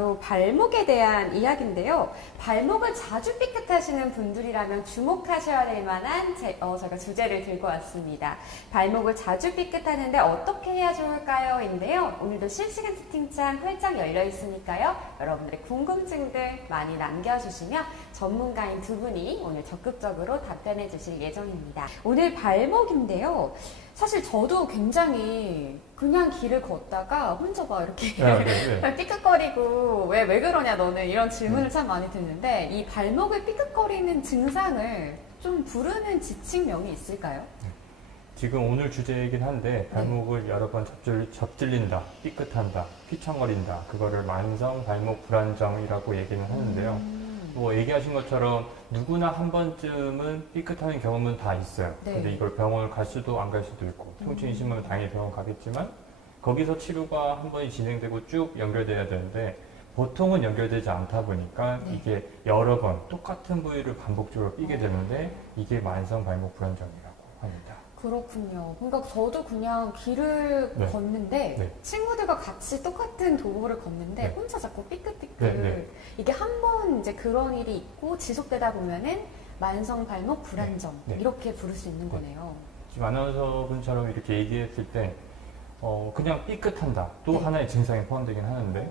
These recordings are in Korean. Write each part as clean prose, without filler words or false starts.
바로 발목에 대한 이야기인데요. 발목을 자주 삐끗하시는 분들이라면 주목하셔야 될 만한 제가 주제를 들고 왔습니다. 발목을 자주 삐끗하는데 어떻게 해야 좋을까요? 인데요. 오늘도 실시간 채팅창 활짝 열려 있으니까요. 여러분들의 궁금증들 많이 남겨주시면 전문가인 두 분이 오늘 적극적으로 답변해 주실 예정입니다. 오늘 발목인데요. 사실 저도 굉장히 그냥 길을 걷다가 혼자 막 이렇게 삐끗거리고 왜 그러냐 너는 이런 질문을 참 많이 듣는데 이 발목을 삐끗거리는 증상을 좀 부르는 지칭명이 있을까요? 지금 오늘 주제이긴 한데 발목을 여러 번 접질린다, 삐끗한다, 휘청거린다 그거를 만성 발목 불안정이라고 얘기는 하는데요. 뭐 얘기하신 것처럼 누구나 한 번쯤은 삐끗하는 경험은 다 있어요. 근데 이걸 병원을 갈 수도 안 갈 수도 있고 통증이 심하면 당연히 병원 가겠지만 거기서 치료가 한 번이 진행되고 쭉 연결돼야 되는데 보통은 연결되지 않다 보니까 이게 여러 번 똑같은 부위를 반복적으로 삐게 되는데 이게 만성 발목 불안정이라고 합니다. 그렇군요. 그러니까 저도 그냥 길을 걷는데 친구들과 같이 똑같은 도로를 걷는데 혼자 자꾸 삐끗삐끗 이게 한 번 이제 그런 일이 있고 지속되다 보면은 만성 발목 불안정 이렇게 부를 수 있는 거네요. 지금 아나운서분처럼 이렇게 얘기했을 때 그냥 삐끗한다 또 하나의 증상에 포함되긴 하는데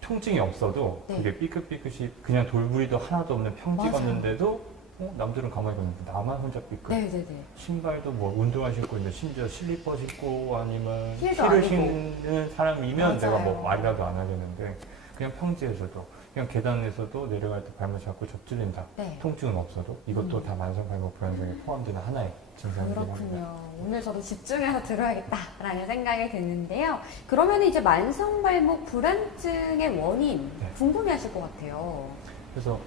통증이 없어도 그게 삐끗삐끗이 그냥 돌부리도 하나도 없는 평지 걷는데도 남들은 가만히 걷는데 나만 혼자 삐끗. 신발도 뭐 운동화 신고 있는데 심지어 슬리퍼 신고 아니면 힐을 신는 사람이면 내가 뭐 말이라도 안 하겠는데 그냥 평지에서도 그냥 계단에서도 내려갈 때 발목 잡고 접질린다. 통증은 없어도 이것도 다 만성 발목 불안정에 포함되는 하나의 증상이긴 합니다. 그렇군요. 오늘 저도 집중해서 들어야겠다라는 생각이 드는데요. 그러면 이제 만성 발목 불안증의 원인 궁금해하실 것 같아요. 그래서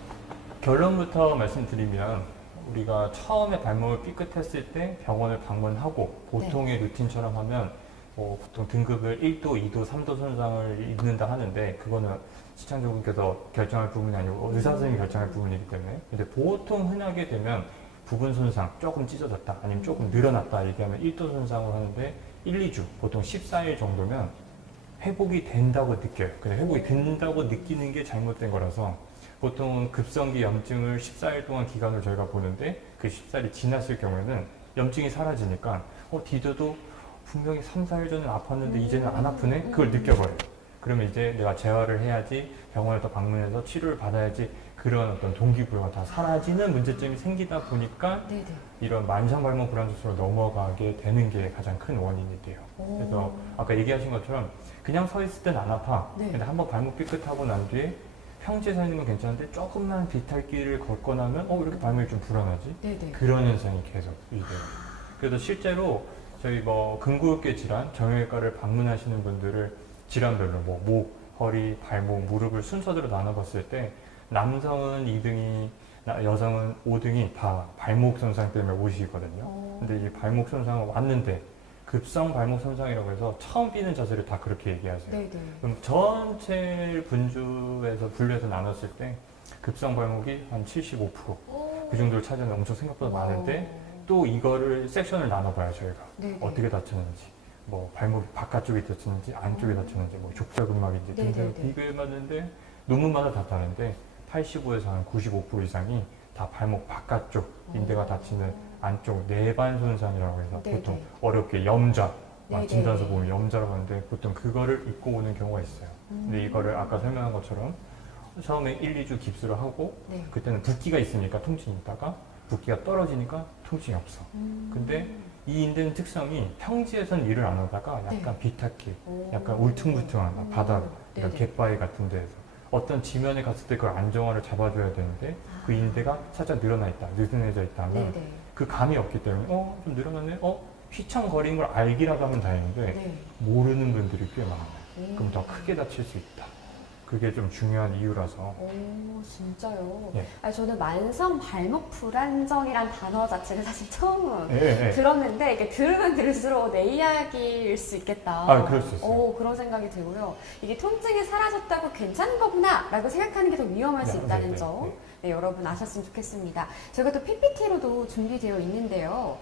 결론부터 말씀드리면 우리가 처음에 발목을 삐끗했을 때 병원을 방문하고 보통의 루틴처럼 하면 보통 등급을 1도, 2도, 3도 손상을 입는다 하는데 그거는 시청자분께서 결정할 부분이 아니고 의사 선생님이 결정할 부분이기 때문에 근데 보통 흔하게 되면 부분 손상, 조금 찢어졌다 아니면 조금 늘어났다 얘기하면 1도 손상을 하는데 1, 2주, 보통 14일 정도면 회복이 된다고 느껴요. 근데 회복이 된다고 느끼는 게 잘못된 거라서 보통은 급성기 염증을 14일 동안 기간을 저희가 보는데 그 14일이 지났을 경우에는 염증이 사라지니까 디뎌도 분명히 3, 4일 전에 아팠는데 이제는 안 아프네? 그걸 느껴버려요. 그러면 이제 내가 재활을 해야지 병원에 더 방문해서 치료를 받아야지 그런 어떤 동기부여가 다 사라지는 문제점이 생기다 보니까 이런 만성 발목 불안증으로 넘어가게 되는 게 가장 큰 원인이 돼요. 그래서 아까 얘기하신 것처럼 그냥 서 있을 땐 안 아파. 근데 한번 발목 삐끗하고 난 뒤에 평지에 서 있는 건 괜찮은데 조금만 비탈길을 걷고 나면 왜 이렇게 발목이 좀 불안하지? 그런 현상이 계속 유지돼요. 그래서 실제로 저희 뭐 근구역계 질환, 정형외과를 방문하시는 분들을 질환별로 뭐 목, 허리, 발목, 무릎을 순서대로 나눠봤을 때 남성은 2등이, 여성은 5등이 다 발목 손상 때문에 오시거든요. 근데 이 발목 손상은 왔는데 급성 발목 손상이라고 해서 처음 삐는 자세를 다 그렇게 얘기하세요. 그럼 전체 분류해서 나눴을 때 급성 발목이 한 75%, 그 정도를 차지하는 엄청 생각보다 많은데 또 이거를 섹션을 나눠봐요 저희가. 어떻게 다쳤는지, 뭐 발목이 바깥쪽이 다쳤는지 안쪽이 다쳤는지, 뭐 족저근막인지 등등 비교해봤는데 논문마다 다 다른데 85에서 한 95% 이상이 다 발목 바깥쪽 인대가 다치는 안쪽 내반 손상이라고 해서 보통 어렵게 염좌, 진단서 보면 염좌라고 하는데 보통 그거를 입고 오는 경우가 있어요. 근데 이거를 아까 설명한 것처럼 처음에 1, 2주 깁스를 하고 그때는 붓기가 있으니까 통증이 있다가 붓기가 떨어지니까 통증이 없어. 근데 이 인대는 특성이 평지에선 일을 안 하다가 약간 비탈길, 약간 울퉁불퉁한 바닥, 그러니까 갯바위 같은 데에서 어떤 지면에 갔을 때 그걸 안정화를 잡아줘야 되는데 그 인대가 살짝 늘어나 있다, 느슨해져 있다면 그 감이 없기 때문에 좀 늘어났네? 휘청거리는 걸 알기라도 하면 다행인데 모르는 분들이 꽤 많아요. 그럼 더 크게 다칠 수 있다. 그게 좀 중요한 이유라서. 진짜요? 아니, 저는 만성 발목 불안정이란 단어 자체를 사실 처음 들었는데 이게 들으면 들을수록 내 이야기일 수 있겠다. 그럴 수 있어요. 그런 생각이 들고요. 이게 통증이 사라졌다고 괜찮은 거구나 라고 생각하는 게 더 위험할 수 있다는 점. 여러분 아셨으면 좋겠습니다. 저희가 또 PPT로도 준비되어 있는데요.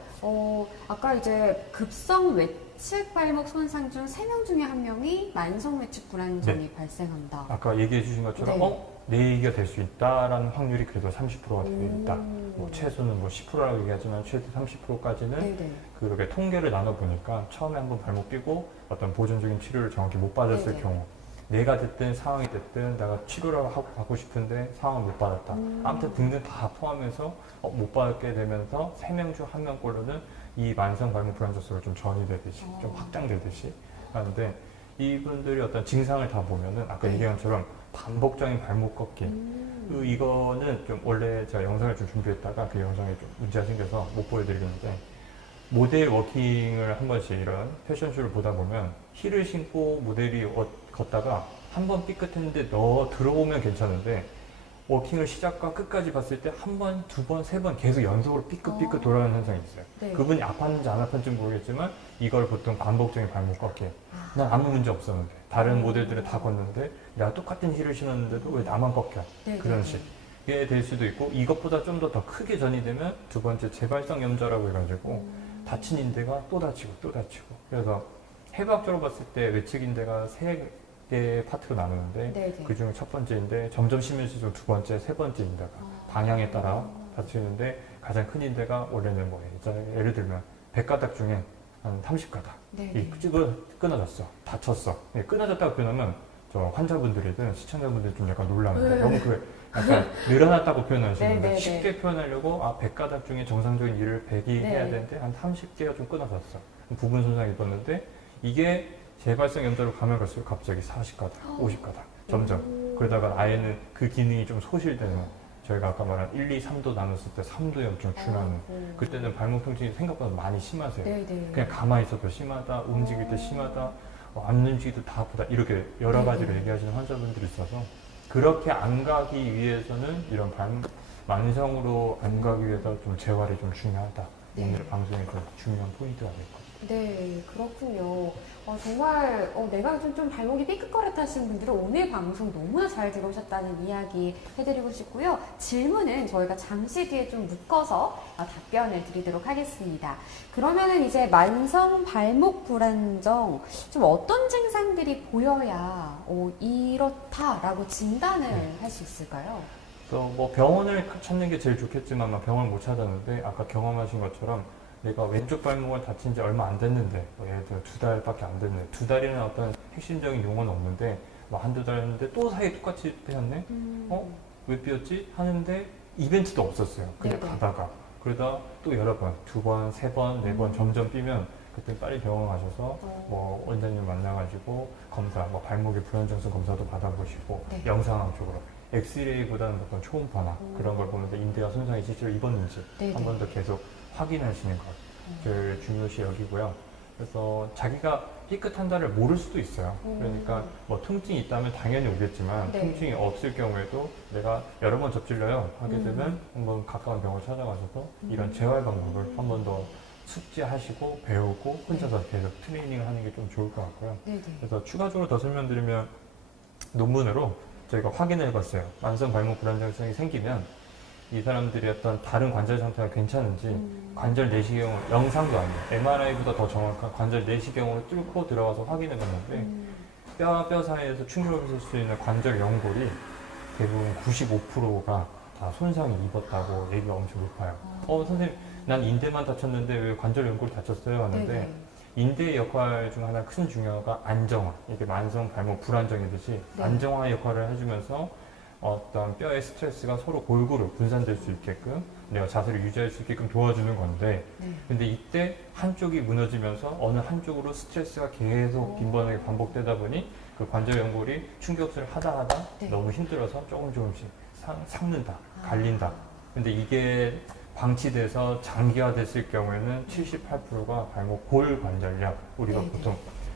아까 이제 급성 예측 발목 손상 중 3명 중에 1명이 만성 외측 불안정이 발생한다. 아까 얘기해 주신 것처럼 네. 내 얘기가 될 수 있다라는 확률이 그래도 30%가 되어 있다. 뭐 최소는 뭐 10%라고 얘기하지만 최대 30%까지는 네네. 그렇게 통계를 나눠보니까 처음에 한번 발목 삐고 어떤 보존적인 치료를 정확히 못 받았을 네네. 경우 내가 됐든 상황이 됐든 내가 치료를 하고 받고 싶은데 상황을 못 받았다. 아무튼 등등 다 포함해서 못 받게 되면서 3명 중 1명꼴로는 이 만성 발목 불안정성을 좀 전이되듯이 좀 확장되듯이 하는데 이분들이 어떤 증상을 다 보면은 아까 네. 얘기한 것처럼 반복적인 발목 꺾기 이거는 좀 원래 제가 영상을 좀 준비했다가 그 영상에 좀 문제가 생겨서 못 보여드리겠는데 모델 워킹을 한 번씩 이런 패션쇼를 보다 보면 힐을 신고 모델이 걷다가 한 번 삐끗했는데 너 들어오면 괜찮은데 워킹을 시작과 끝까지 봤을 때 한 번, 두 번, 세 번 계속 연속으로 삐끗삐끗 돌아가는 현상이 있어요. 네. 그분이 아팠는지 안 아팠는지 모르겠지만 이걸 보통 반복적인 발목 꺾기. 난 아무 문제 없었는데 다른 모델들은 다 걷는데 내가 똑같은 힐을 신었는데도 왜 나만 꺾여? 네, 그런 네, 식이 될 수도 있고 이것보다 좀 더 크게 전이되면 두 번째 재발성 염좌라고 해가지고 다친 인대가 또 다치고 또 다치고 그래서 해부학적으로 봤을 때 외측 인대가 세 개의 파트로 나누는데 네, 네. 그 중에 첫 번째인데 점점 심해지죠. 두 번째, 세 번째 인대가 방향에 따라 다치는데 가장 큰 인대가 원래는 뭐 예를 들면 100가닥 중에 한 30가닥 네, 이 끊어졌어. 다쳤어. 끊어졌다고 표현하면 저 환자분들이든 시청자분들 좀 약간 놀라는데 너무 약간 늘어났다고 표현하시는데 네, 네, 쉽게 표현하려고 100가닥 중에 정상적인 일을 100이 네. 해야 되는데 한 30개가 좀 끊어졌어. 부분 손상이 입었는데 이게 재발성 염좌로 가면 갈수록 갑자기 40가닥, 50가닥 점점 그러다가 아예는 그 기능이 좀 소실되는 저희가 아까 말한 1, 2, 3도 나눴을 때 3도 염증 준하는 그때는 발목 통증이 생각보다 많이 심하세요. 네, 네. 그냥 가만히 있어도 심하다, 움직일 때 심하다, 안 움직이도 다 아프다 이렇게 여러 가지로 얘기하시는 환자분들이 있어서 그렇게 안 가기 위해서는 이런 만성으로 안 가기 위해서 좀 재활이 좀 중요하다. 네. 오늘 방송의 좀 중요한 포인트가 될 거예요. 네, 그렇군요. 정말 내가 요즘 좀 발목이 삐끗거렸다 하시는 분들은 오늘 방송 너무나 잘 들어오셨다는 이야기 해드리고 싶고요. 질문은 저희가 잠시 뒤에 좀 묶어서 답변을 드리도록 하겠습니다. 그러면은 이제 만성 발목 불안정 좀 어떤 증상들이 보여야 이렇다라고 진단을 할 수 있을까요? 그래서 뭐 병원을 찾는 게 제일 좋겠지만 병원을 못 찾았는데 아까 경험하신 것처럼 내가 왼쪽 발목을 다친 지 얼마 안 됐는데 예를 들어 2달밖에 안 됐는데 2달이라는 어떤 핵심적인 용어는 없는데 한두 달 했는데 또 사이에 똑같이 삐었네? 왜 삐었지? 하는데 이벤트도 없었어요. 근데 네네. 가다가 그러다 또 여러 번, 2번, 3번, 4번 점점 삐면 그때 빨리 병원 가셔서 뭐 원장님 만나가지고 검사, 발목의 불안정성 검사도 받아보시고 네. 영상학적으로 엑스레이보다는 어떤 초음파나 그런 걸 보면서 인대가 손상이 실제로 입었는지 네네. 한 번 더 계속 확인하시는 것을 중요시 여기고요. 그래서 자기가 삐끗한다를 모를 수도 있어요. 그러니까 통증이 있다면 당연히 오겠지만 네. 통증이 없을 경우에도 내가 여러 번 접질러요 하게 되면 한번 가까운 병원을 찾아가셔서 이런 재활 방법을 한 번 더 숙지하시고 배우고 혼자서 계속 트레이닝을 하는 게 좀 좋을 것 같고요. 네네. 그래서 추가적으로 더 설명드리면 논문으로 저희가 확인을 해봤어요. 만성 발목 불안정성이 생기면 이 사람들이 어떤 다른 관절 상태가 괜찮은지 관절 내시경을 영상도 아니에요. MRI보다 더 정확한 관절 내시경으로 뚫고 들어가서 확인해봤는데 뼈 사이에서 충격을 줄 수 있는 관절 연골이 대부분 95%가 다 손상이 입었다고 얘기가 엄청 높아요. 선생님 난 인대만 다쳤는데 왜 관절 연골 다쳤어요? 하는데 네네. 인대의 역할 중 하나 큰 중요가 안정화. 이게 만성 발목 불안정이듯이 네. 안정화 역할을 해주면서 어떤 뼈의 스트레스가 서로 골고루 분산될 수 있게끔 내가 자세를 유지할 수 있게끔 도와주는 건데 네. 근데 이때 한쪽이 무너지면서 어느 한쪽으로 스트레스가 계속 빈번하게 반복되다 보니 그 관절 연골이 충격수를 하다 네. 너무 힘들어서 조금씩 삭는다, 갈린다. 근데 이게 방치돼서 장기화됐을 경우에는 78%가 발목 골관절염, 우리가 네네. 보통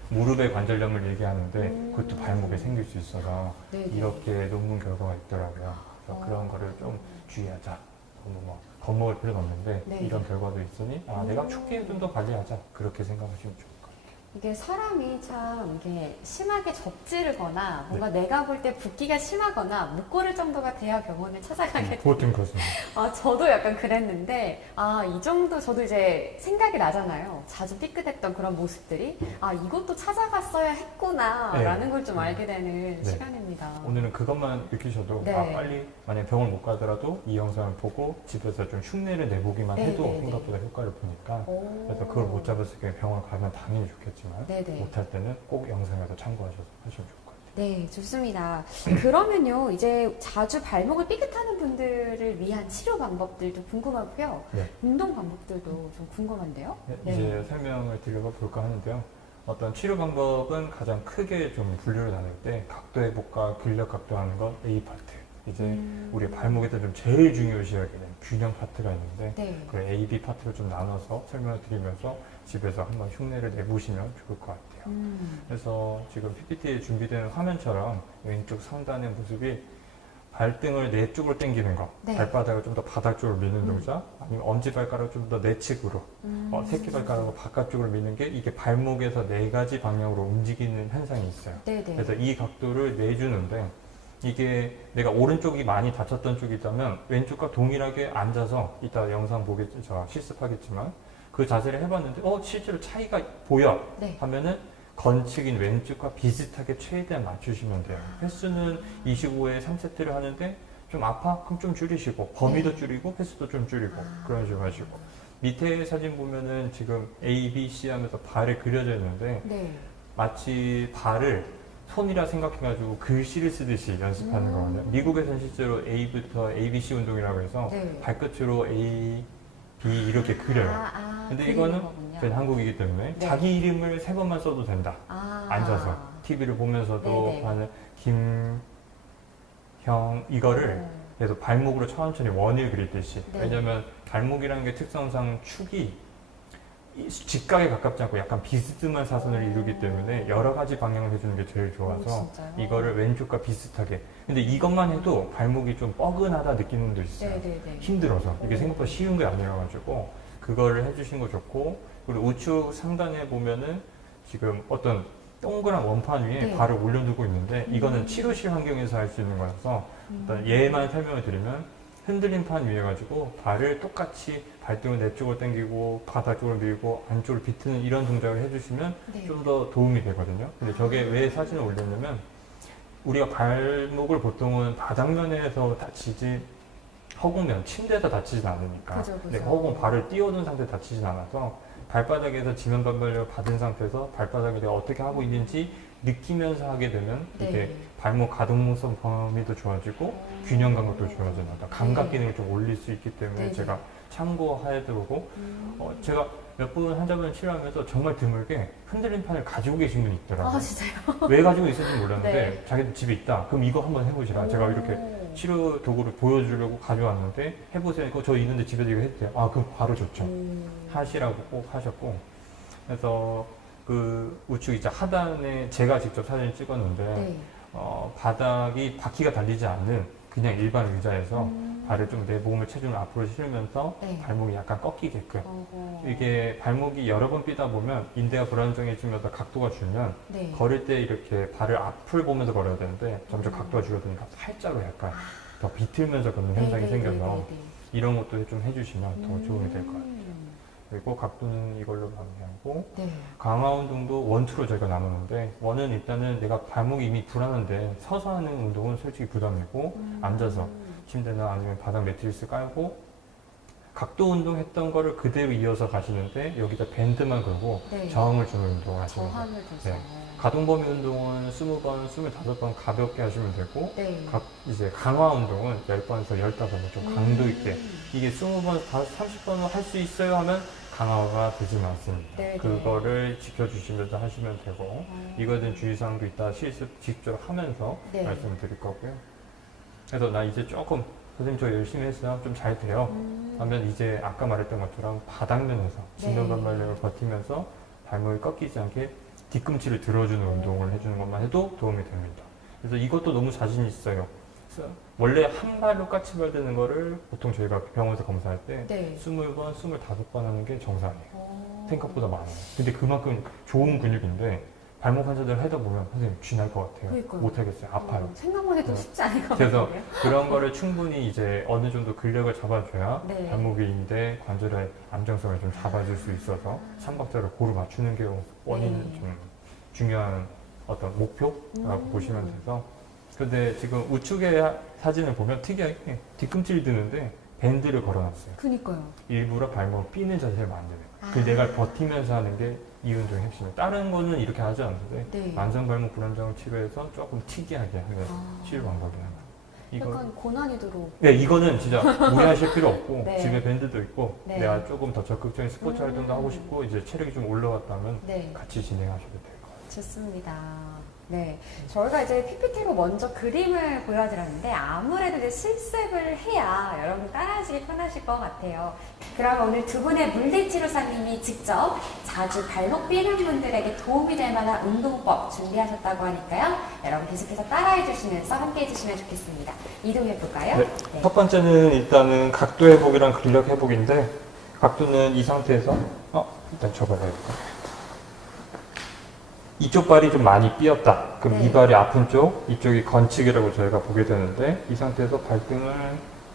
무릎의 관절염을 얘기하는데 그것도 발목에 생길 수 있어서 네네. 이렇게 논문 결과가 있더라고요. 그래서 그런 거를 좀 주의하자. 너무 겁먹을 필요는 없는데 네. 이런 결과도 있으니 내가 초기에 좀 더 관리하자. 그렇게 생각하시면 좋을 것 같아요. 이게 사람이 참 이게 심하게 접지르거나 뭔가 네. 내가 볼 때 붓기가 심하거나 못 고를 정도가 돼야 병원을 찾아가게 돼요. 보통 그렇습니다. 아, 저도 약간 그랬는데, 아, 이 정도 저도 이제 생각이 나잖아요. 자주 삐끗했던 그런 모습들이. 아, 이것도 찾아갔어야 했구나. 네. 라는 걸 좀 알게 되는 네. 시간입니다. 오늘은 그것만 느끼셔도 네. 아, 빨리 만약 병원 못 가더라도 이 영상을 보고 집에서 좀 흉내를 내보기만 네, 해도 네, 네. 생각보다 효과를 보니까 오. 그래서 그걸 못 잡았을 경우에 병원 가면 당연히 좋겠지만 네네. 못할 때는 꼭 영상에서 참고하셔서 하시면 좋을 것 같아요. 네, 좋습니다. 그러면요, 이제 자주 발목을 삐끗하는 분들을 위한 치료 방법들도 궁금하고요. 네. 운동 방법들도 좀 궁금한데요. 네, 네. 이제 설명을 드려가 볼까 하는데요. 어떤 치료 방법은 가장 크게 좀 분류를 나눌 때 각도 회복과 근력 각도 하는 건 A 파트. 이제 우리 발목에서 좀 제일 중요시하게 되는 균형 파트가 있는데 네. 그 A, B 파트로 좀 나눠서 설명을 드리면서 집에서 한번 흉내를 내보시면 좋을 것 같아요. 그래서 지금 PPT에 준비된 화면처럼 왼쪽 상단의 모습이 발등을 내 쪽으로 당기는 거, 네. 발바닥을 좀 더 바닥 쪽으로 미는 동작, 아니면 엄지발가락을 좀 더 내측으로, 새끼발가락을 바깥쪽으로 미는 게 이게 발목에서 네 가지 방향으로 움직이는 현상이 있어요. 네네. 그래서 이 각도를 내주는데 이게 내가 오른쪽이 많이 다쳤던 쪽이 있다면 왼쪽과 동일하게 앉아서 이따 영상 보겠죠, 실습하겠지만 그 자세를 해봤는데 실제로 차이가 보여 네. 하면은 건측인 왼쪽과 비슷하게 최대한 맞추시면 돼요. 횟수는 25회 3세트를 하는데 좀 아파? 그럼 좀 줄이시고 범위도 줄이고 횟수도 좀 줄이고 그런 식으로 하시고 밑에 사진 보면은 지금 A, B, C 하면서 발이 그려져 있는데 네. 마치 발을 손이라 생각해가지고 글씨를 쓰듯이 연습하는 거거든요. 미국에서는 실제로 A부터 ABC 운동이라고 해서 네. 발끝으로 A, B 이렇게 그려요. 근데 그리는 이거는 거군요. 저희 한국이기 때문에 네. 자기 이름을 3번만 써도 된다. 앉아서 TV를 보면서도 네네. 하는 김형 이거를 그래서 발목으로 천천히 원을 그리듯이 네. 왜냐면 발목이라는 게 특성상 축이 직각에 가깝지 않고 약간 비스듬한 사선을 이루기 때문에 여러 가지 방향을 해주는 게 제일 좋아서 진짜요? 이거를 왼쪽과 비슷하게 근데 이것만 해도 발목이 좀 뻐근하다 느끼는 분도 있어요. 네네네. 힘들어서 이게 생각보다 쉬운 게 아니라 가지고 그거를 해주신 거 좋고 그리고 우측 상단에 보면은 지금 어떤 동그란 원판 위에 네. 발을 올려두고 있는데 이거는 치료실 환경에서 할 수 있는 거라서 일단 얘만 설명을 드리면 흔들림 판 위에 가지고 발을 똑같이 발등을 내 쪽으로 당기고 바닥 쪽으로 밀고 안쪽으로 비트는 이런 동작을 해주시면 네. 좀 더 도움이 되거든요. 근데 저게 왜 사진을 올렸냐면 우리가 발목을 보통은 바닥면에서 다치지 허공면, 침대에서 다치진 않으니까. 그죠, 그죠. 근데 허공 발을 띄워둔 상태에 다치진 않아서 발바닥에서 지면 반발력을 받은 상태에서 발바닥을 내가 어떻게 하고 있는지 느끼면서 하게 되면 네. 이게 발목 가동성 범위도 좋아지고 균형 감각도 좋아진다. 감각 기능을 좀 올릴 수 있기 때문에 네. 제가 참고하도록 제가 몇 분 환자분 치료하면서 정말 드물게 흔들림판을 가지고 계신 분이 있더라고요. 아, 진짜요? 왜 가지고 있었는지 몰랐는데 네. 자기도 집에 있다. 그럼 이거 한번 해보시라. 제가 이렇게 치료 도구를 보여주려고 가져왔는데 해보세요. 이거 저 있는데 집에서 이거 해도 돼요? 아, 그럼 바로 좋죠. 하시라고 꼭 하셨고 그래서 그 우측 이제 하단에 제가 직접 사진을 찍었는데 네. 바닥이 바퀴가 달리지 않는 그냥 일반 의자에서 발을 좀 내 몸을 체중을 앞으로 실으면서 네. 발목이 약간 꺾이게끔 어허. 이게 발목이 여러 번 삐다 보면 인대가 불안정해지면서 각도가 줄면 네. 걸을 때 이렇게 발을 앞을 보면서 걸어야 되는데 점점 각도가 줄어드니까 살짝으로 약간 더 비틀면서 걷는 현상이 생겨서 네네네네네. 이런 것도 좀 해주시면 더 도움이 될 것 같아요. 음. 그리고 각도는 이걸로 마무리하고 네. 강화 운동도 원투로 저희가 나누는데 원은 일단은 내가 발목이 이미 불안한데 서서 하는 운동은 솔직히 부담이고 앉아서 침대나 아니면 바닥 매트리스 깔고 각도 운동 했던 거를 그대로 이어서 가시는데 여기다 밴드만 걸고 네. 저항을 주는 운동을 하시는 거예요. 저항을 줘서. 네. 가동 범위 운동은 20번, 25번 가볍게 하시면 되고 네. 이제 강화 운동은 10번에서 15번 좀 강도 있게 이게 20번, 30번을 할 수 있어요 하면 강화가 되지는 않습니다. 네네. 그거를 지켜주시면서 하시면 되고 이거에 대한 주의사항도 이따 실습 직접 하면서 네. 말씀드릴 거고요. 그래서 나 이제 조금 선생님 저 열심히 했어요. 좀 잘 돼요. 하면 이제 아까 말했던 것처럼 바닥면에서 진동 반발력을 버티면서 발목이 꺾이지 않게 뒤꿈치를 들어주는 운동을 해주는 것만 해도 도움이 됩니다. 그래서 이것도 너무 자신 있어요. 그래서 원래 한 발로 까치발 되는 거를 보통 저희가 병원에서 검사할 때 네. 20번, 25번 하는 게 정상이에요. 생각보다 많아요. 근데 그만큼 좋은 근육인데 발목 환자들 하다 보면 선생님 쥐날 것 같아요. 그러니까요. 못하겠어요. 아파요. 생각만 해도 네. 쉽지 않을 것 그래서 같아요. 그런 거를 충분히 이제 어느 정도 근력을 잡아줘야 네. 발목의 인대, 관절의 안정성을 좀 잡아줄 수 있어서 삼박자를 고루 맞추는 게 원인 네. 좀 중요한 어떤 목표라고 보시면 돼서. 근데 지금 우측의 사진을 보면 특이하게 뒤꿈치를 드는데 밴드를 걸어놨어요. 그니까요. 일부러 발목을 삐는 자세를 만드는 거예요. 그 아. 내가 버티면서 하는 게 이 운동의 핵심이에요. 다른 거는 이렇게 하지 않는데 네. 만성 발목 불안정을 치료해서 조금 특이하게 하는 아. 치료 방법이에요. 이거 약간 고난이도로. 네, 이거는 진짜 무리하실 필요 없고 네. 집에 밴드도 있고 네. 내가 조금 더 적극적인 스포츠 활동도 하고 싶고 이제 체력이 좀 올라왔다면 네. 같이 진행하셔도 될 것 같아요. 좋습니다. 네. 저희가 이제 PPT로 먼저 그림을 보여드렸는데 아무래도 이제 실습을 해야 여러분 따라하시기 편하실 것 같아요. 그럼 오늘 두 분의 물리치료사님이 직접 자주 발목 삐는 분들에게 도움이 될 만한 운동법 준비하셨다고 하니까요. 여러분 계속해서 따라해 주시면서 함께 해주시면 좋겠습니다. 이동해 볼까요? 네. 첫 번째는 일단은 각도 회복이랑 근력 회복인데 각도는 이 상태에서 일단 저걸 해볼까요? 이쪽 발이 좀 많이 삐었다. 그럼 네. 이 발이 아픈 쪽, 이쪽이 건측이라고 저희가 보게 되는데 이 상태에서 발등을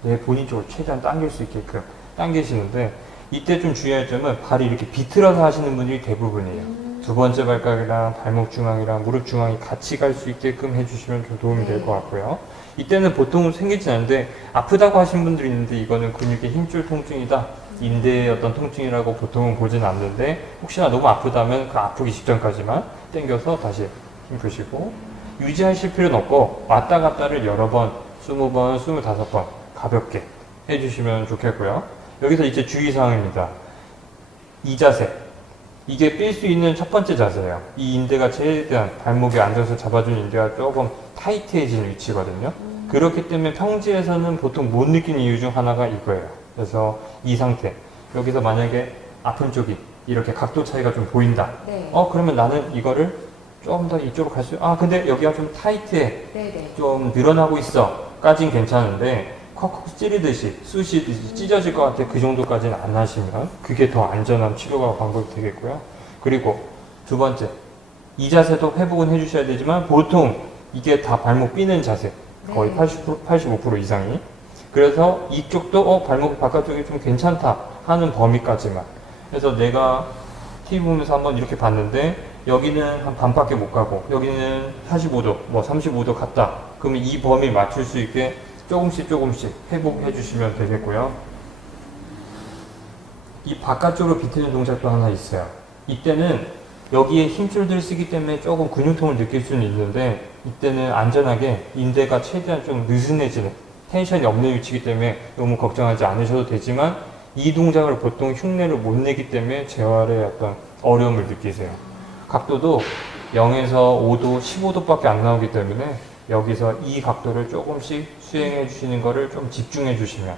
내 본인 쪽으로 최대한 당길 수 있게끔 당기시는데 이때 좀 주의할 점은 발이 이렇게 비틀어서 하시는 분들이 대부분이에요. 두 번째 발가락이랑 발목 중앙이랑 무릎 중앙이 같이 갈 수 있게끔 해주시면 좀 도움이 될 것 같고요. 이때는 보통 생기진 않는데 아프다고 하신 분들이 있는데 이거는 근육의 힘줄 통증이다. 인대의 어떤 통증이라고 보통은 보진 않는데 혹시나 너무 아프다면 그 아프기 직전까지만 당겨서 다시 힘 푸시고 유지하실 필요는 없고 왔다 갔다를 여러 번, 20번, 25번 가볍게 해주시면 좋겠고요. 여기서 이제 주의사항입니다. 이 자세. 이게 삘 수 있는 첫 번째 자세예요. 이 인대가 최대한 발목의 안정성 잡아주는 인대가 조금 타이트해진 위치거든요. 그렇기 때문에 평지에서는 보통 못 느끼는 이유 중 하나가 이거예요. 그래서 이 상태. 여기서 만약에 아픈 쪽이 이렇게 각도 차이가 좀 보인다. 네. 그러면 나는 이거를 좀 더 이쪽으로 갈 수, 근데 여기가 좀 타이트해. 네네. 좀 늘어나고 있어. 까진 괜찮은데, 콕콕 찌르듯이, 쑤시듯이 찢어질 것 같아. 그 정도까지는 안 하시면, 그게 더 안전한 치료가 방법이 되겠고요. 그리고 두 번째, 이 자세도 회복은 해주셔야 되지만, 보통 이게 다 발목 삐는 자세. 거의 네. 80%, 85% 이상이. 그래서 이쪽도 발목 바깥쪽이 좀 괜찮다 하는 범위까지만. 그래서 내가 TV 보면서 한번 이렇게 봤는데 여기는 한 반밖에 못 가고 여기는 45도, 뭐 35도 갔다. 그러면 이 범위 맞출 수 있게 조금씩 회복해 주시면 되겠고요. 이 바깥쪽으로 비트는 동작도 하나 있어요. 이때는 여기에 힘줄들 쓰기 때문에 조금 근육통을 느낄 수는 있는데 이때는 안전하게 인대가 최대한 좀 느슨해지는 텐션이 없는 위치이기 때문에 너무 걱정하지 않으셔도 되지만 이 동작을 보통 흉내를 못 내기 때문에 재활에 어떤 어려움을 느끼세요. 각도도 0에서 5도, 15도밖에 안 나오기 때문에 여기서 이 각도를 조금씩 수행해 주시는 거를 좀 집중해 주시면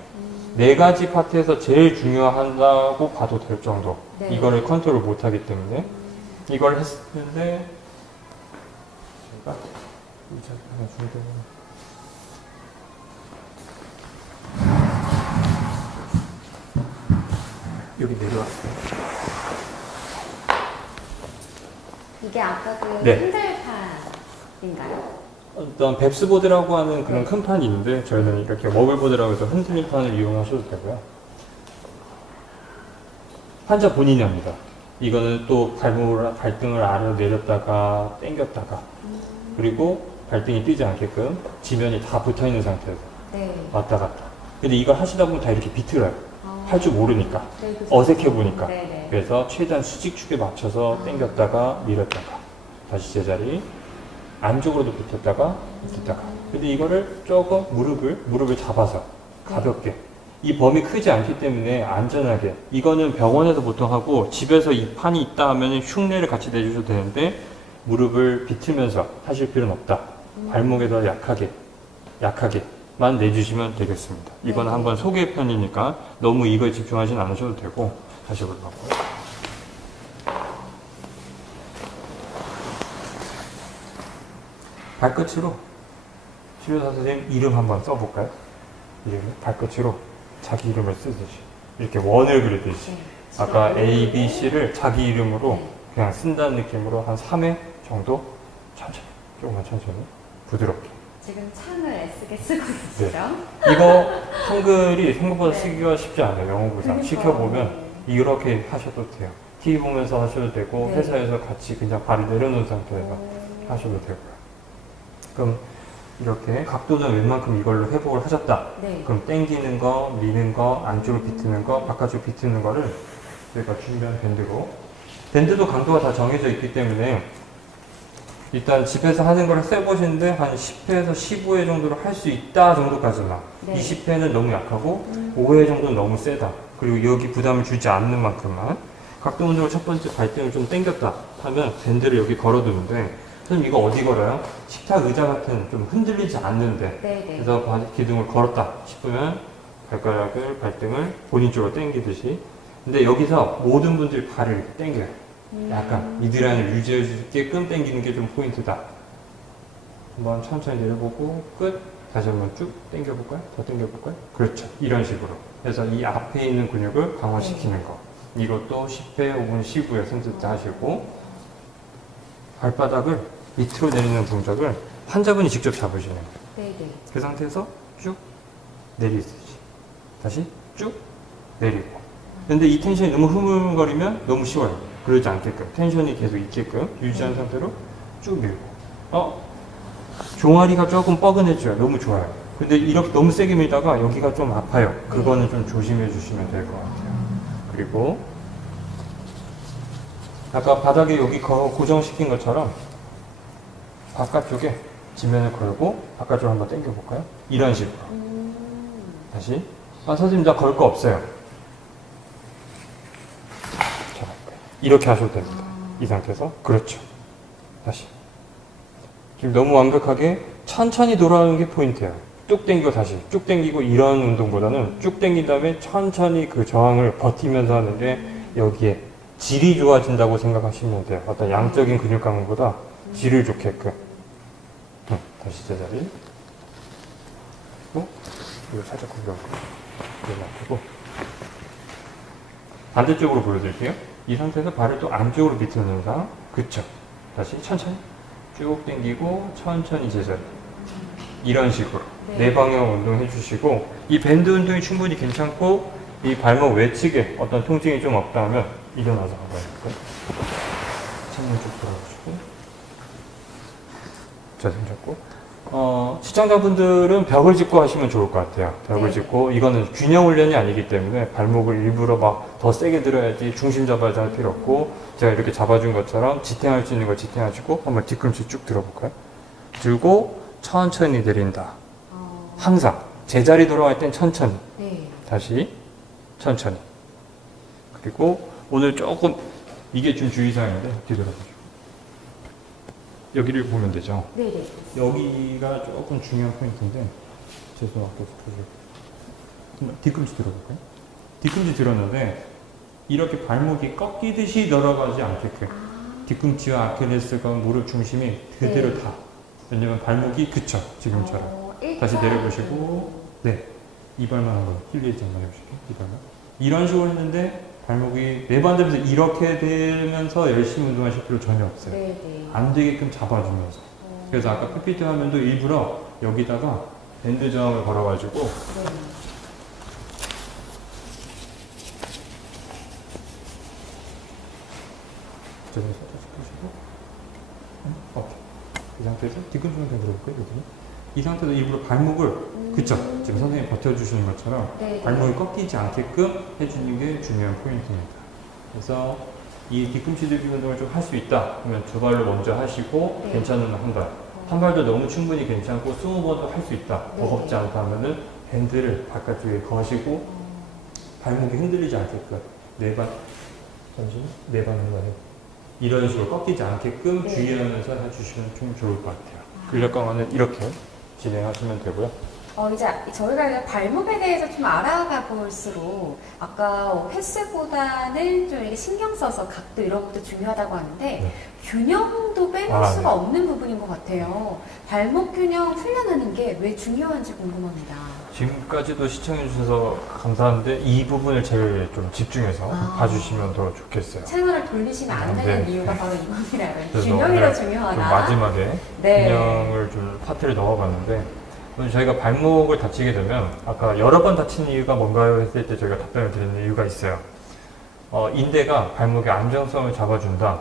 네 가지 파트에서 제일 중요하다고 봐도 될 정도. 네. 이거를 컨트롤 못 하기 때문에 이걸 했는데 제가 의자를 하나 준비해 여기 내려왔어요. 이게 아까 그 네. 핸들판인가요? 어떤 뱁스보드라고 하는 그런 큰 판이 있는데 저희는 이렇게 머글보드라고 해서 흔들림 판을 이용하셔도 되고요. 환자 본인이 합니다. 이거는 또 발등을 아래로 내렸다가 당겼다가 그리고 발등이 뛰지 않게끔 지면이 다 붙어있는 상태에서 네. 왔다 갔다. 근데 이걸 하시다 보면 다 이렇게 비틀어요. 할 줄 모르니까. 네, 그렇죠. 어색해 보니까. 네네. 그래서 최대한 수직축에 맞춰서 당겼다가 밀었다가 다시 제자리 안쪽으로도 붙였다가 붙였다가. 근데 이거를 조금 무릎을 잡아서 가볍게 이 범위 크지 않기 때문에 안전하게 이거는 병원에서 보통 하고 집에서 이 판이 있다 하면 흉내를 같이 내주셔도 되는데 무릎을 비틀면서 하실 필요는 없다. 발목에서 약하게만 내주시면 되겠습니다. 이건 네. 한번 소개 편이니까 너무 이거에 집중하진 않으셔도 되고 다시 올라가고요. 발끝으로 치료사 선생님 이름 한번 써볼까요? 이름을 발끝으로 자기 이름을 쓰듯이 이렇게 원을 그리듯이 네. 아까 A, B, C를 자기 이름으로 네. 그냥 쓴다는 느낌으로 한 3회 정도 천천히, 조금만 천천히 부드럽게. 지금 창을 애쓰게 쓰고 계시죠? 이거 한글이 생각보다 네. 쓰기가 쉽지 않아요. 영어보다. 그러니까. 시켜보면 이렇게 하셔도 돼요. TV 보면서 하셔도 되고 네. 회사에서 같이 그냥 발을 내려놓은 상태에서 오. 하셔도 되고요. 그럼 이렇게 각도는 웬만큼 이걸로 회복을 하셨다. 네. 그럼 당기는 거, 미는 거, 안쪽으로 비트는 거, 바깥쪽으로 비트는 거를 저희가 준비한 밴드로. 밴드도 강도가 다 정해져 있기 때문에 일단 집에서 하는 걸 써보시는데 한 10회에서 15회 정도로 할 수 있다 정도까지만. 네. 20회는 너무 약하고 5회 정도는 너무 세다. 그리고 여기 부담을 주지 않는 만큼만. 각도 운동을 첫 번째 발등을 좀 당겼다 하면 밴드를 여기 걸어두는데 선생님 이거 어디 걸어요? 식탁 의자 같은 좀 흔들리지 않는데 네네. 그래서 기둥을 걸었다 싶으면 발가락을 발등을 본인 쪽으로 당기듯이. 근데 여기서 모든 분들이 발을 이렇게 당겨요. 약간 미드라인을 유지해 주게끔 당기는 게 좀 포인트다. 한번 천천히 내려보고 끝. 다시 한번 쭉 당겨볼까요? 더 당겨볼까요? 그렇죠. 이런 식으로. 그래서 이 앞에 있는 근육을 강화시키는 거. 이것도 10회 혹은 15회 선택 때 하시고 발바닥을 밑으로 내리는 동작을 환자분이 직접 잡으시는 거예요. 네네. 그 상태에서 쭉 내리듯이 다시 쭉 내리고. 근데 이 텐션이 너무 흐물거리면 너무 쉬워요. 그러지 않게끔 텐션이 계속 있게끔 유지한 상태로 쭉 밀고. 종아리가 조금 뻐근해져요. 너무 좋아요. 근데 이렇게 너무 세게 밀다가 여기가 좀 아파요. 그거는 좀 조심해 주시면 될 것 같아요. 그리고 아까 바닥에 여기 고정시킨 것처럼 바깥쪽에 지면을 걸고 바깥쪽으로 한번 당겨 볼까요? 이런 식으로. 다시. 선생님 나 걸 거 없어요. 자, 이렇게 하셔도 됩니다. 이 상태에서. 그렇죠. 다시. 지금 너무 완벽하게 천천히 돌아오는 게 포인트예요. 뚝 당기고 다시 쭉 당기고 이런 운동보다는 쭉 당긴 다음에 천천히 그 저항을 버티면서 하는데 여기에 질이 좋아진다고 생각하시면 돼요. 어떤 양적인 근육 강화보다 질을 좋게끔. 다시 제자리. 이거 살짝 구겨놓고 놔두고 반대쪽으로 보여드릴게요. 이 상태에서 발을 또 안쪽으로 비트는 상황. 그쵸. 다시 천천히 쭉 당기고 천천히 제자리. 이런 식으로 네 방향 운동 해주시고 이 밴드 운동이 충분히 괜찮고 이 발목 외측에 어떤 통증이 좀 없다 하면 일어나서 한번 해볼까요? 창문 쭉 돌아보시고 자, 손 잡고 시청자분들은 벽을 짚고 하시면 좋을 것 같아요. 벽을 네. 짚고 이거는 균형 훈련이 아니기 때문에 발목을 일부러 막 더 세게 들어야지 중심 잡아야지 할 필요 없고 제가 이렇게 잡아준 것처럼 지탱할 수 있는 걸 지탱하시고 한번 뒤꿈치 쭉 들어볼까요? 들고 천천히 내린다. 항상 제자리 돌아갈 땐 천천히. 네. 다시 천천히. 그리고 오늘 조금 이게 좀 주의사항인데 뒤돌아보시고 여기를 보면 되죠. 네네. 여기가 조금 중요한 포인트인데 죄송하게 뒤꿈치 들어볼까요? 뒤꿈치 들었는데 이렇게 발목이 꺾이듯이 늘어가지 않게끔 뒤꿈치와 아킬레스건 무릎 중심이 그대로 네. 다. 왜냐면 발목이 그쵸 지금처럼. 다시 내려보시고 네 이발만 한번 힐리지 한번 해보실게요. 이발만 이런 식으로 했는데 발목이 내반대면서 이렇게 되면서 열심히 운동하실 필요 전혀 없어요. 네네. 안 되게끔 잡아주면서. 그래서 아까 PPT 화면도 일부러 여기다가 밴드 저항을 걸어가지고 네. 저기 살짝 짚으시고 오케이. 이 상태에서 뒤꿈치만 그냥 들어볼까요? 여기는? 이 상태에서 일부러 발목을 그쵸? 지금 선생님이 버텨주시는 것처럼 네. 발목이 꺾이지 않게끔 해주는 게 중요한 포인트입니다. 그래서 이 뒤꿈치 들기 운동을 좀 할 수 있다 그러면 두 발로 먼저 하시고 네. 괜찮으면 한 발. 한 발도 너무 충분히 괜찮고 20번도 할 수 있다. 네. 버겁지 않다 하면은 밴드를 바깥쪽에 거시고 발목이 흔들리지 않게끔 네 발, 잠시만, 네 발 한 발에 이런 식으로 꺾이지 않게끔 네. 주의하면서 해주시면 좀 좋을 것 같아요. 근력 강화는 이렇게 진행하시면 되고요. 이제 저희가 이제 발목에 대해서 좀 알아가 볼수록 아까 횟수보다는 좀 이렇게 신경 써서 각도 이런 것도 중요하다고 하는데 네. 균형도 빼놓을 아, 수가 네. 없는 부분인 것 같아요. 발목 균형 훈련하는 게 왜 중요한지 궁금합니다. 지금까지도 시청해주셔서 감사한데 이 부분을 제일 좀 집중해서 봐주시면 더 좋겠어요. 채널을 돌리시면 안 되는 네. 이유가 바로 이겁니다. 그래서 균형이 더 오늘 중요하다. 좀 마지막에 네. 균형을 좀 파트를 넣어봤는데 오늘 저희가 발목을 다치게 되면 아까 여러 번 다치는 이유가 뭔가요? 했을 때 저희가 답변을 드리는 이유가 있어요. 인대가 발목의 안정성을 잡아준다.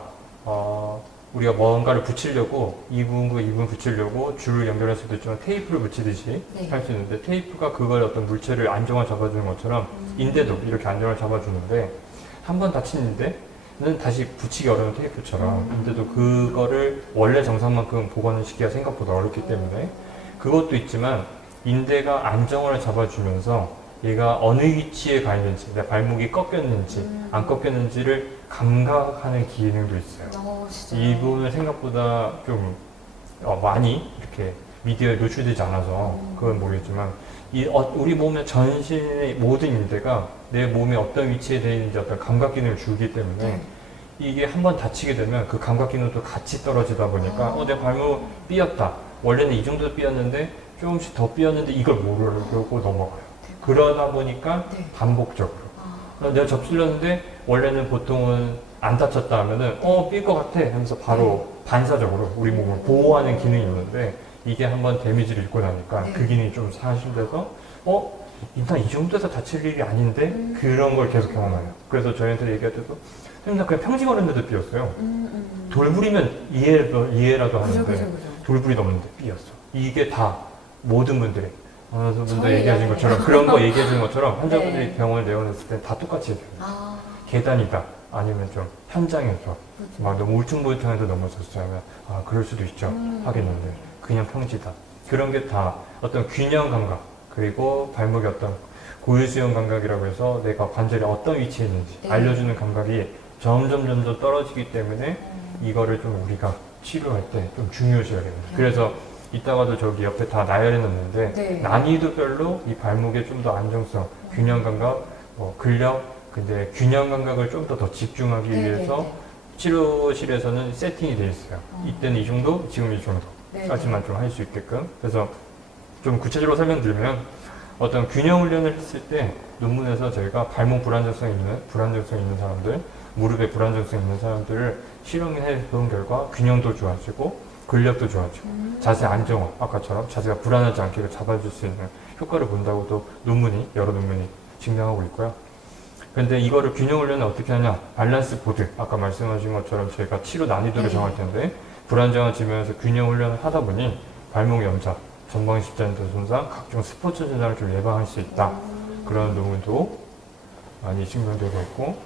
우리가 뭔가를 붙이려고 이 부분과 이 부분 붙이려고 줄을 연결할 수도 있지만 테이프를 붙이듯이 네. 할 수 있는데 테이프가 그걸 어떤 물체를 안정을 잡아주는 것처럼 인대도 이렇게 안정을 잡아주는데 한 번 다친 인대는 다시 붙이기 어려운 테이프처럼 인대도 그거를 원래 정상만큼 복원을 시키기가 생각보다 어렵기 때문에 그것도 있지만 인대가 안정을 잡아주면서 얘가 어느 위치에 가 있는지 내 발목이 꺾였는지 안 꺾였는지를 감각하는 기능도 있어요. 진짜요? 이 부분을 생각보다 좀 많이 이렇게 미디어에 노출되지 않아서 그건 모르겠지만 우리 몸의 전신의 모든 인대가 내 몸에 어떤 위치에 되어 있는지 어떤 감각 기능을 주기 때문에 네. 이게 한번 다치게 되면 그 감각 기능도 같이 떨어지다 보니까 내 발목 삐었다. 원래는 이 정도 삐었는데 조금씩 더 삐었는데 이걸 모르고 넘어가요. 그러다 보니까 네. 반복적으로 내가 접질렀는데 원래는 보통은 안 다쳤다 하면은 삘 것 같아 하면서 바로 반사적으로 우리 몸을 보호하는 기능이 있는데 이게 한번 데미지를 입고 나니까 네. 그 기능이 좀 사실돼서 일단 이 정도에서 다칠 일이 아닌데 그런 걸 계속 경험해요. 그래서 저희한테 얘기할 때도 나 그냥 평지 걸었는데 삐었어요. 돌부리면 이해라도 하는데 그죠. 돌부리 넘는데 삐었어. 이게 다 모든 분들이 분들 저희 얘기하신 이야기. 것처럼 그런 거 얘기해준 것처럼 환자분들이 네. 병원을 내원했을 때 다 똑같이 얘기해요. 아, 계단이다 아니면 좀 현장에서 그렇죠. 막 너무 울퉁불퉁해서 넘어졌어요 하면 그럴 수도 있죠 하겠는데 그냥 평지다 그런 게 다 어떤 균형 감각 그리고 발목의 어떤 고유수용 감각이라고 해서 내가 관절이 어떤 위치에 있는지 네. 알려주는 감각이 점점 떨어지기 때문에 이거를 좀 우리가 치료할 때 좀 중요시하겠네요. 그래서 이따가도 저기 옆에 다 나열해 놨는데 네. 난이도별로 이 발목의 좀 더 안정성, 균형 감각, 근력, 근데 균형 감각을 좀 더 집중하기 위해서 치료실에서는 세팅이 되어 있어요. 이때는 이 정도, 지금 이 정도까지만 좀 할 수 있게끔. 그래서 좀 구체적으로 설명드리면 어떤 균형 훈련을 했을 때 논문에서 저희가 발목 불안정성 있는 사람들, 무릎에 불안정성 있는 사람들을 실험해 본 결과 균형도 좋아지고 근력도 좋아지고 자세 안정화, 아까처럼 자세가 불안하지 않게 잡아줄 수 있는 효과를 본다고도 여러 논문이 증명하고 있고요. 근데 이거를 균형 훈련을 어떻게 하냐? 밸런스 보드, 아까 말씀하신 것처럼 저희가 치료 난이도를 정할 텐데 불안정해지면서 균형 훈련을 하다 보니 발목 염좌, 전방 십자인대 손상, 각종 스포츠 증상을 좀 예방할 수 있다. 그런 논문도 많이 증명되고 있고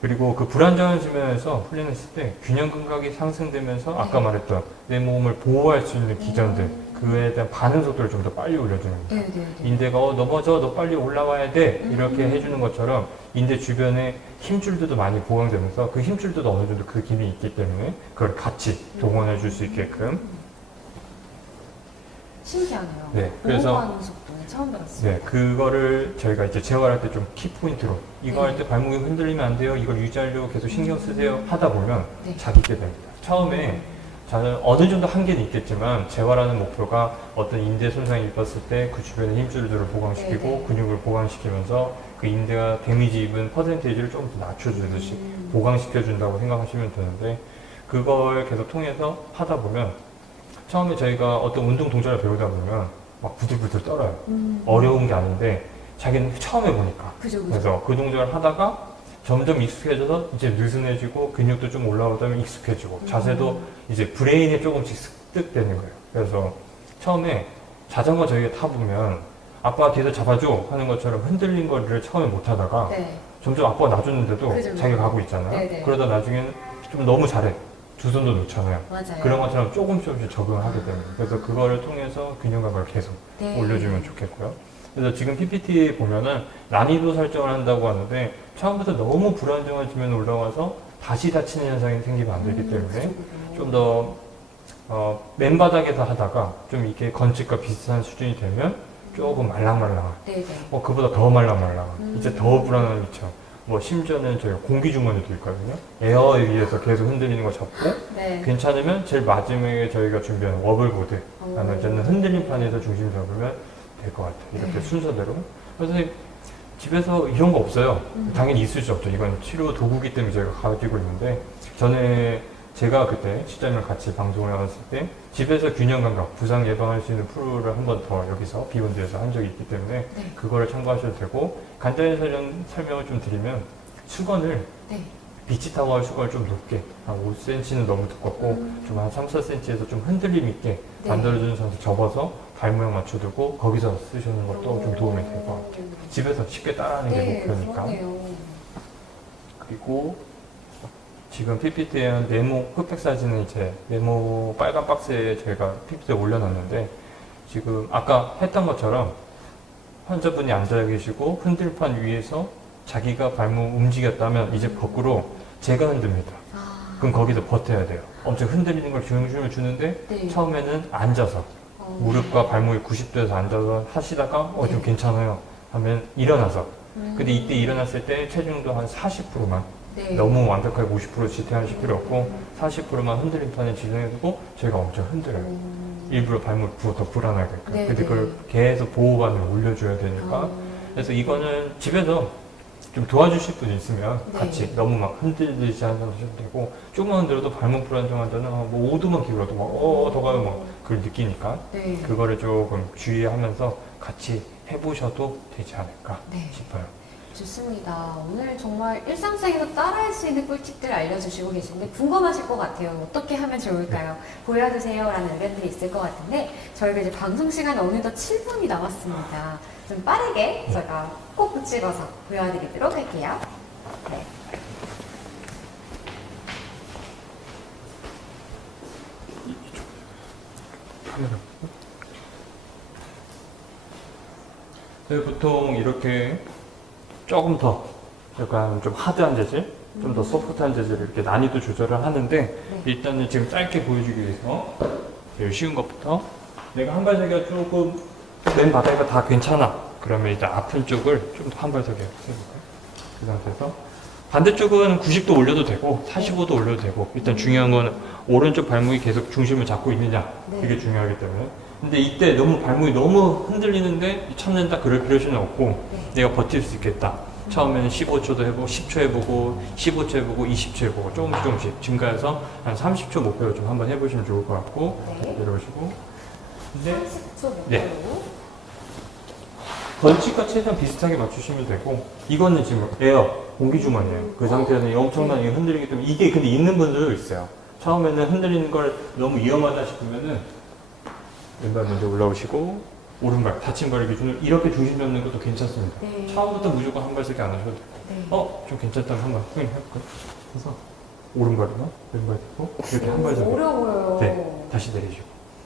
그리고 그 불안정해지면서 훈련했을 때 균형 감각이 상승되면서 아까 말했던 내 몸을 보호할 수 있는 기전들 그에 대한 반응 속도를 좀 더 빨리 올려주는 거예요. 인대가 넘어져 너 빨리 올라와야 돼 이렇게 해주는 것처럼 인대 주변에 힘줄들도 많이 보강되면서 그 힘줄들도 어느 정도 그 기능이 있기 때문에 그걸 같이 동원해 줄 수 있게끔 신기하네요. 네, 그래서 보호하는 속도는 처음 들었어요. 네, 그거를 저희가 이제 재활할 때 좀 키포인트로 이거 할 때 발목이 흔들리면 안 돼요. 이걸 유지하려고 계속 신경 쓰세요. 하다 보면 잘 있게 됩니다. 처음에 저는 어느 정도 한계는 있겠지만 재활하는 목표가 어떤 인대 손상이 입었을 때 그 주변의 힘줄들을 보강시키고 근육을 보강시키면서 그 인대가 데미지 입은 퍼센테이지를 조금 더 낮춰주듯이 보강시켜준다고 생각하시면 되는데 그걸 계속 통해서 하다 보면 처음에 저희가 어떤 운동 동작을 배우다 보면 막 부들부들 떨어요. 어려운 게 아닌데 자기는 처음 해보니까. 그래서 그 동작을 하다가 점점 익숙해져서 이제 느슨해지고 근육도 좀 올라오다 보면 익숙해지고 자세도 이제 브레인에 조금씩 습득되는 거예요. 그래서 처음에 자전거 저희가 타보면 아빠가 뒤에서 잡아줘 하는 것처럼 흔들린 거를 처음에 못 하다가 점점 아빠가 놔줬는데도 자기가 가고 있잖아요. 그러다 나중에는 좀 너무 잘해. 두 손도 놓잖아요. 그런 것처럼 조금씩 적응을 하게 됩니다. 그래서 그거를 통해서 균형 감각을 계속 올려주면 좋겠고요. 그래서 지금 PPT 보면은 난이도 설정을 한다고 하는데 처음부터 너무 불안정해지면 올라와서 다시 다치는 현상이 생기면 안 되기 때문에 좀 더 맨바닥에서 하다가 좀 이렇게 건축과 비슷한 수준이 되면 조금 말랑말랑한 그보다 더 말랑말랑한 이제 더 불안한 위치죠. 심지어는 저희가 공기주머니도 있거든요. 에어에 의해서 계속 흔들리는 거 잡고 괜찮으면 제일 마지막에 저희가 준비한 워블보드 이제는 흔들림 판에서 중심 잡으면 될 것 같아요. 이렇게 순서대로. 그래서 집에서 이런 거 없어요. 당연히 있을 수 없죠. 이건 치료 도구기 때문에 저희가 가지고 있는데, 전에 제가 그때 실장님을 같이 방송을 나왔을 때 집에서 균형 감각, 부상 예방할 수 있는 프로를 한 번 더 여기서 비욘드에서 한 적이 있기 때문에 그거를 참고하셔도 되고, 간단히 설명을 좀 드리면, 수건을 비치타월 수건을 좀 높게, 한 5cm는 너무 두껍고 좀 한 3, 4cm에서 좀 흔들림 있게 만들어주는 선에서 접어서 발 모양 맞춰두고 거기서 쓰시는 것도 좀 도움이 될 것 같아요. 집에서 쉽게 따라하는 게 목표니까. 그러네요. 그리고 지금 PPT에 한 네모 흑백 사진은 이제 네모 빨간 박스에 저희가 PPT에 올려놨는데, 지금 아까 했던 것처럼 환자분이 앉아 계시고 흔들판 위에서 자기가 발목 움직였다면 이제 거꾸로 제가 흔듭니다. 그럼 거기서 버텨야 돼요. 엄청 흔들리는 걸 중심을 주는데 처음에는 앉아서 무릎과 발목이 90도에서 앉아서 하시다가 좀 괜찮아요 하면 일어나서, 근데 이때 일어났을 때 체중도 한 40%만, 너무 완벽하게 50% 지탱하실 필요 없고 40%만 흔들림판에 지정해두고 저희가 엄청 흔들어요. 일부러 발목을 더 불안하게끔. 근데 그걸 계속 보호반을 올려줘야 되니까. 그래서 이거는 집에서 좀 도와주실 분이 있으면 같이 너무 막 흔들리지 않으셔도 되고, 조금만 흔들어도 발목 불안정 환자는 뭐 5도만 기울어도 더 가면 막 그걸 느끼니까 그거를 조금 주의하면서 같이 해보셔도 되지 않을까 싶어요. 좋습니다. 오늘 정말 일상생활에서 따라할 수 있는 꿀팁들 알려주시고 계신데 궁금하실 것 같아요. 어떻게 하면 좋을까요? 보여주세요 라는 의견들이 있을 것 같은데, 저희가 이제 방송 시간 어느덧 7분이 남았습니다. 좀 빠르게 제가 꼭 찍어서 보여드리도록 할게요. 네. 네, 보통 이렇게 조금 더 약간 좀 하드한 재질, 좀 더 소프트한 재질을 이렇게 난이도 조절을 하는데, 일단은 지금 짧게 보여주기 위해서 제일 쉬운 것부터, 내가 한 발자기가 조금 맨 바닥이가 다 괜찮아 그러면 이제 아픈 쪽을 좀 더 한 발자기 해볼까요? 그 상태에서 반대쪽은 90도 올려도 되고 45도 올려도 되고, 일단 중요한 건 오른쪽 발목이 계속 중심을 잡고 있느냐, 그게 중요하기 때문에. 근데 이때 너무 발목이 너무 흔들리는데 참는다 그럴 필요는 없고, 내가 버틸 수 있겠다. 처음에는 15초도 해보고 10초 해보고 15초 해보고 20초 해보고 조금씩 증가해서 한 30초 목표로 좀 한번 해보시면 좋을 것 같고, 내려오시고. 근데 30초 목표로. 네. 벌칙과 최대한 비슷하게 맞추시면 되고, 이거는 지금 에어 공기주머니예요. 그 상태에는 엄청난 흔들리기 때문에, 이게 근데 있는 분들도 있어요. 처음에는 흔들리는 걸 너무 위험하다 싶으면은 왼발 먼저 올라오시고 오른발 다친 발을 기준으로 이렇게 중심 잡는 것도 괜찮습니다. 처음부터 무조건 한 발씩 안 하셔도 되고, 좀 괜찮다면 한 발 해볼까요? 그래서 오른발이나 왼발 대고 이렇게 한 발 잡고, 어려워요. 다시 내리시고.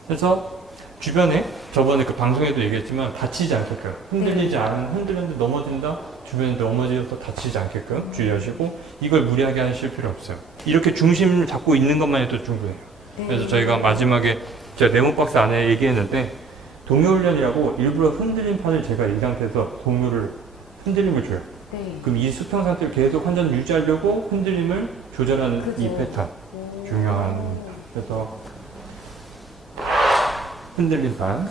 그래서 주변에 저번에 그 방송에도 얘기했지만 다치지 않게끔, 흔들리지 않은, 흔들렸는데 넘어진다, 주변에 넘어져서 다치지 않게끔 주의하시고, 이걸 무리하게 하실 필요 없어요. 이렇게 중심을 잡고 있는 것만 해도 충분해요. 그래서 저희가 마지막에 제가 네모박스 안에 얘기했는데, 동요훈련이라고 일부러 흔들림판을 제가 이 상태에서 흔들림을 줘요. 그럼 이 수평 상태를 계속 환자는 유지하려고 흔들림을 조절하는 이 패턴 중요한. 그래서 흔들림판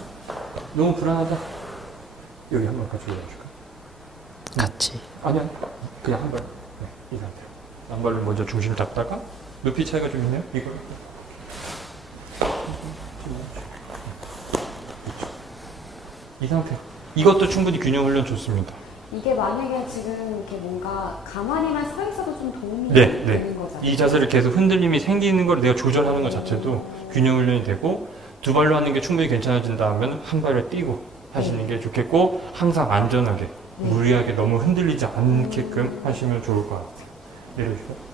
너무 불안하다, 여기 한번 같이 올려줄까? 같이. 아니야, 그냥 한 발. 이 상태. 한 발로 먼저 중심 잡다가, 높이 차이가 좀 있네요. 이걸 이 상태. 이것도 충분히 균형 훈련 좋습니다. 이게 만약에 지금 이렇게 뭔가 가만히만 서 있어도 좀 도움이 네, 되는 거잖아요. 이 자세를 계속 흔들림이 생기는 걸 내가 조절하는 것 자체도 균형 훈련이 되고, 두 발로 하는 게 충분히 괜찮아진다 하면 한 발을 띄고 하시는 게 좋겠고, 항상 안전하게 무리하게 너무 흔들리지 않게끔 하시면 좋을 것 같아요. 내려주세요.